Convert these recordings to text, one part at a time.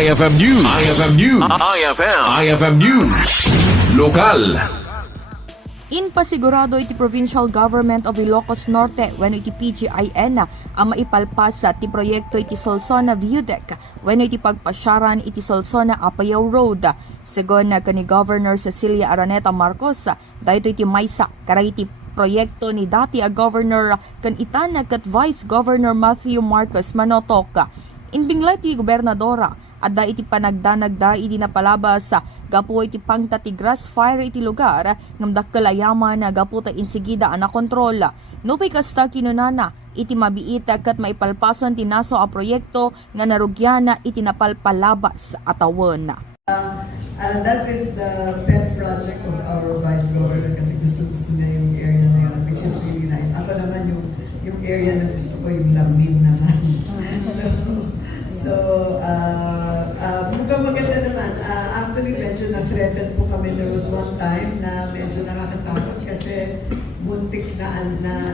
IFM News. IFM News. IFM News. Lokal. Inpasigurado iti Provincial Government of Ilocos Norte when iti Pgin ang maipalpas sa ti proyekto iti Solsona Viaduct when iti pagpasyaran iti Solsona Apayao Road. Segon na kani Governor Cecilia Araneta Marcos, dahito iti maysa karay iti proyekto ni dati a Governor kan itanag kat Vice Governor Matthew Marcos Manotok. Inbingla ti Gobernadora adda iti panagdanagda iti napalabas gapo iti pangtati grass fire iti lugar ngam dakkel ayaman na gapo ta insigida ana kontrol. Nupay kasta kinunana iti mabiita kat maipalpason ti naso a proyekto nga narugyana iti napalpalabas atawon. That is the pet project of our Vice Governor kasi gusto niya yung area na yun, which is really nice. Ako naman yung area na gusto ko yung lamin naman. Mukhang maganda naman. Actually, medyo na-threatened po kami. There was one time na medyo nakakatakot kasi muntik na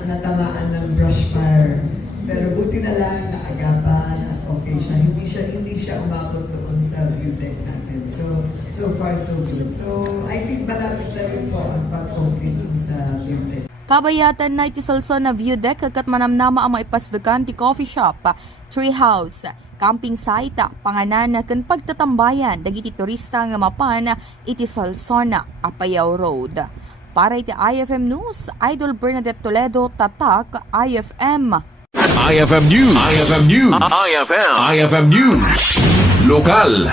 natamaan ng brush fire. Pero buti na lang naagapan at okay siya. Hindi siya umabot doon sa view deck natin. So far so good. So I think malapit na rin po ang pag-concrete sa view deck. Kabayatan na iti Solsona Viaduct kagat manamnama ang maipasdagan ti coffee shop, tree house, camping site, panganan ken pagtatambayan dagiti turista nga mapan iti Solsona Apayao Road. Para iti IFM News, Idol Bernadette Toledo, Tatak, IFM. IFM News. IFM News. IFM News. Lokal.